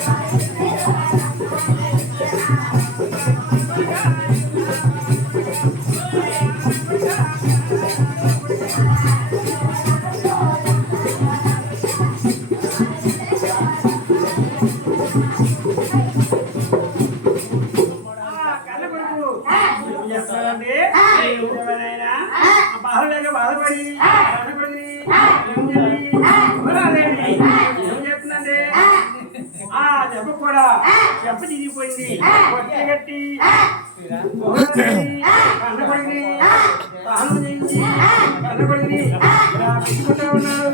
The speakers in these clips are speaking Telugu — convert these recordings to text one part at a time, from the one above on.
Thank గట్టి కన్నబడి పాలన చేయించి కన్నబడి ఉన్నారు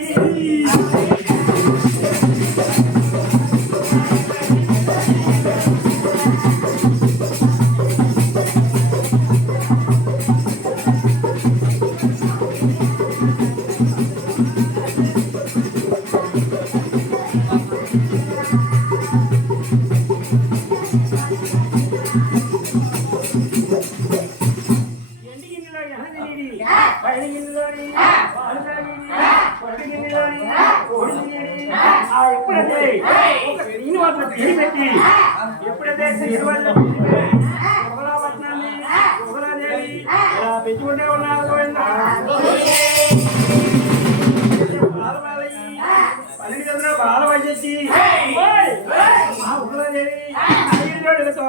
చేస్తుంది ఎప్పుడైతే నేను వాళ్ళ ఎప్పుడైతే సిరివల్ల పిలి పెట్టి పెట్టుకుంటే ఉన్నారు పన్నెండు చంద్ర బాల వచ్చేసి ఒకలాదేవి ఐదు జోడులతో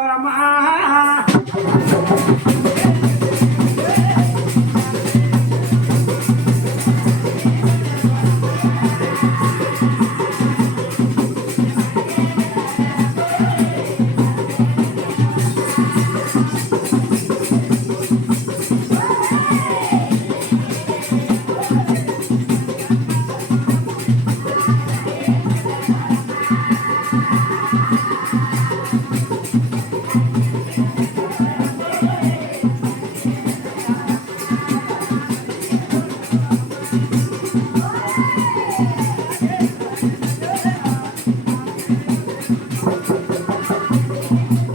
Mm-hmm.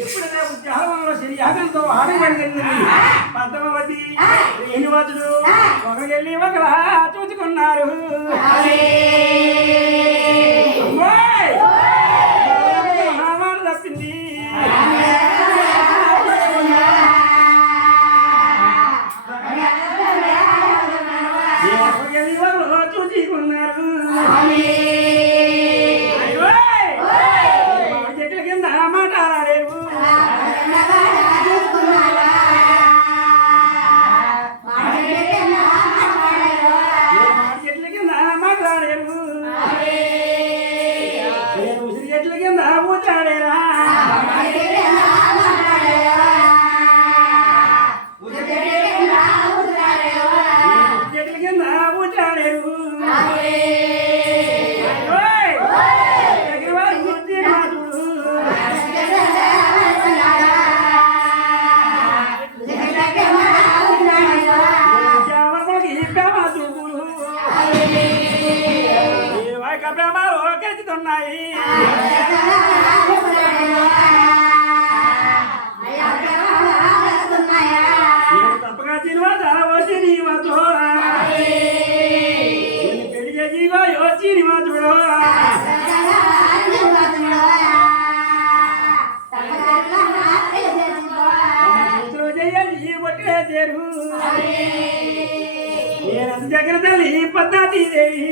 ఎప్పుడైనా ఉద్యానంలో శని యాగంతో ఆడబడింది పద్మవతి రేణువతుడు ఒకరికెళ్ళి ఒకలా చూసుకున్నారు నేను దగ్గర తల్లి పద్మావతి దేవి.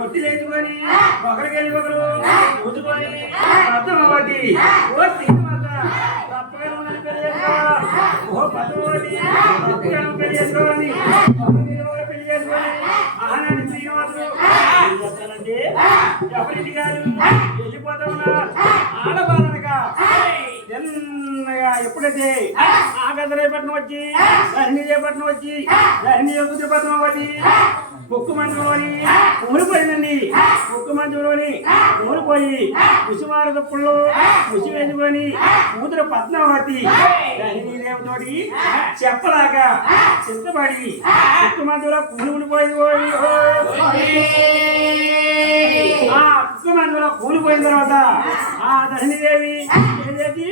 ఒట్టి లేచుకొని ఒకరికెళ్ళి ఒకరు కూతుకొని పద్మావతి. ఓ శ్రీనివాస తప్పగా ఉన్నది చేసుకో. ఓ పద్మావతి తప్పగా పెళ్ళి చేసుకోవాలి పెళ్ళి చేసుకోవాలి ఏం చేస్తానంటే ఎవరింటి గారు? వెళ్ళిపోతా ఉన్నారు ఆడబాలనగా? చిన్నగా ఎప్పుడైతే ఆగందరేపట్నం వచ్చి ధరణిజయపట్నం వచ్చి ధరణిజయపట్నం వచ్చి ముక్కు మంచంలోని ఊరిపోయిందండి ముక్కు మంచంలోని ఊరిపోయి ముసివార దుప్పుల్లో ముసి వేసుకొని కూతురు పద్మావతి ధరణిదేవతోటి చెప్పలాగా చిత్తపడి ముక్కు మంచంలో కూలి ఉండిపోయింది ఆ కుక్కమందులో కూలిపోయిన తర్వాత ఆ ధరణిదేవి ఏదేది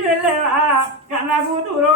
కన్నా కూతురు.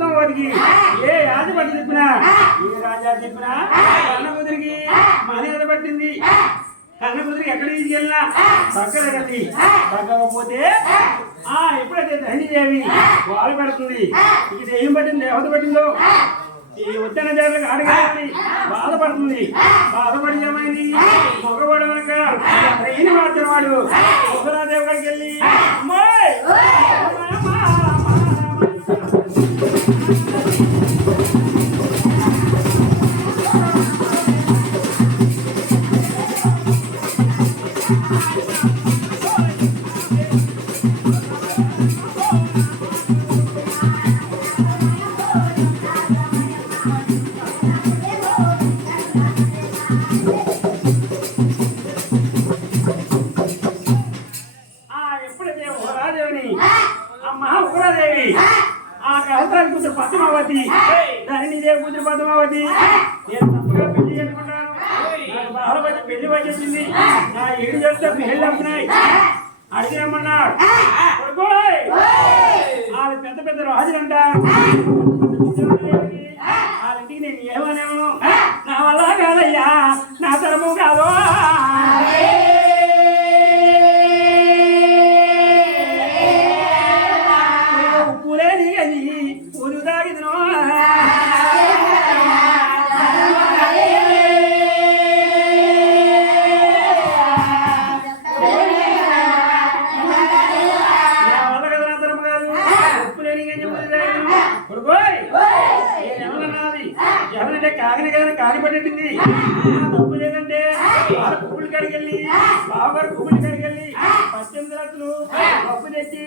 కూతురు పద్మావతికి ఏ యాజపట్టి చెప్పినా? ఏ రాజా చెప్పినా? కన్న కూతురికి మన పట్టింది. కన్న కూతురికి ఎక్కడ తీసుకెళ్ళినా? తగ్గలేదండి తగ్గకపోతే ఆ. ఎప్పుడైతే ధరణిదేవి వాళ్ళు పెడుతుంది ఇక ఏం పట్టింది దేవత పట్టిందో? ఈ ఉత్తర దేవతలకు అడగాలి బాధపడుతుంది. బాధపడి ఏమైంది? మగవాడు కనుక ట్రైన్ వాడు. ఉత్తరాదేవి కాడికి వెళ్ళి అమ్మాయి ఆ లక్షలు పప్పు తెచ్చి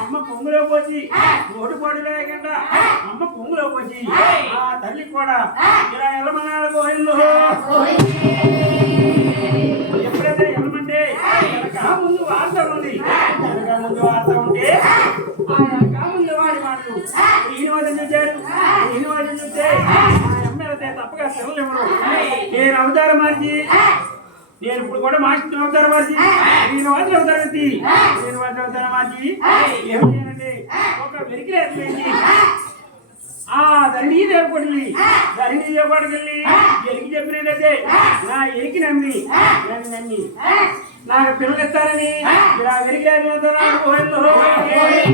అమ్మ పొంగులో పోసి ఓటు పాడు లేకుండా అమ్మ పొంగులో పోసి ఆ తల్లి కూడా ఇలా ఎలమన్నాడు పోయిందో. ఎప్పుడైతే ఎలమంటే వెనక ముందు వార్త ఉంది. వెనక ముందు వార్త ఉంటే ముందు వాడి మాటలు. ఈయన వాడిని చూశాడు ఈయన వాడిని చూస్తే ఆ. ఎమ్మెల్యే తప్పగా పిల్లలు ఎవరు నేను అవతారం మార్చి నేను ఇప్పుడు కూడా మాస్టర్ అవతారం మార్చి నేను మాత్రం అవతారం నేను మాత్రం అవతారం మార్చి ఏం! చేయాలంటే ఒక వెరికిలేదండి ఆ ధరణి దేవకొడిని ధరణి దేవకొడకెళ్ళి ఎరికి చెప్పినట్లయితే నా ఎరికి నమ్మి నన్ను నమ్మి నాకు పిల్లలు ఇస్తారని ఇలా వెరికిలేదు పదారి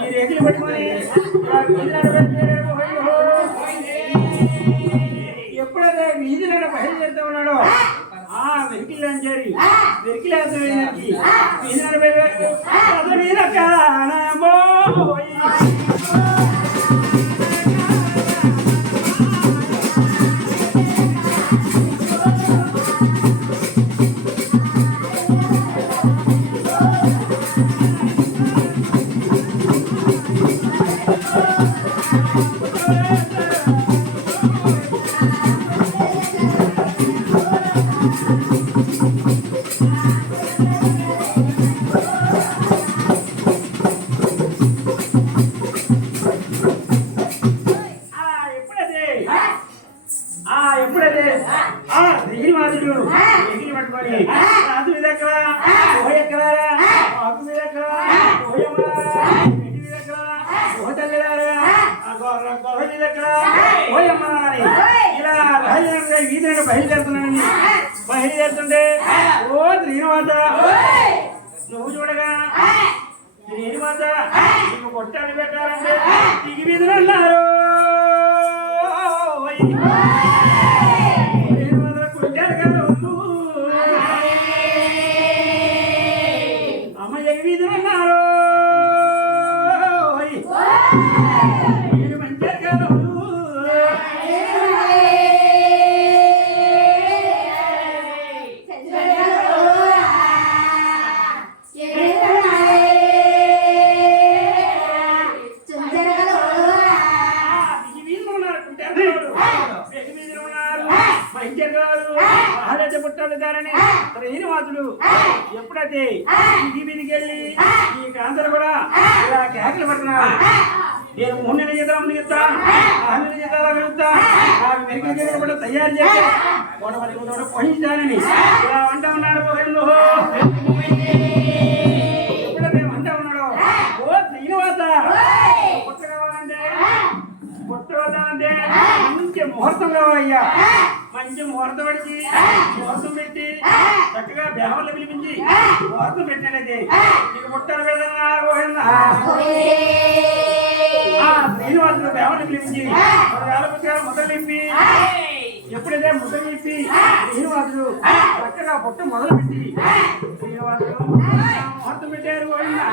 ఈ రేకులు పట్టుకొని ఎప్పుడైతే వీధిలో బయలుదేరుతూ ఉన్నాడో ఆ వెహికల్ చేరి వెహికల్ వీధిలో మీద కానమోయ్ ఓయమ్మ ఇలా బయలుదేరి వీధిని బయలుదేరుతున్నానని బయలుదేరుతుంటే ఓ శ్రీనివాస. నువ్వు చూడగా శ్రీనివాస నీకు కొట్టాలి పెట్టాలంటే దిగి మీద అన్నారు. అమ్మ అన్నారు మెరుగు జీతాలు కూడా తయారు చేసి గొడవలు కూడా పోయించాలని ఇలా అంటా ఉన్నాడు పొగళ్ళు ఎప్పుడైతే అంటా ఉన్నాడో? ఓ శ్రీనివాస! పుట్ట కావాలంటే? పుట్ట వద్దామంటే? మంచి ముహూర్తం కావాలయ్యా. మంచి ముహూర్తం పడిచి ముహూర్తం పెట్టి చక్కగా బేమలు పిలిపించి ముహూర్తం పెట్టినది. నీకు పుట్టాలు పెడతా గోవిందా. శ్రీనివాసుడు పిలిపించి వేల పుస్తకాలు మొదలు నింపి ఎప్పుడైతే నింపి శ్రీనివాసుడు చక్కగా పుట్ట మొదలు పెట్టి శ్రీనివాసుడు ముహూర్తం పెట్టారు గోవిందా.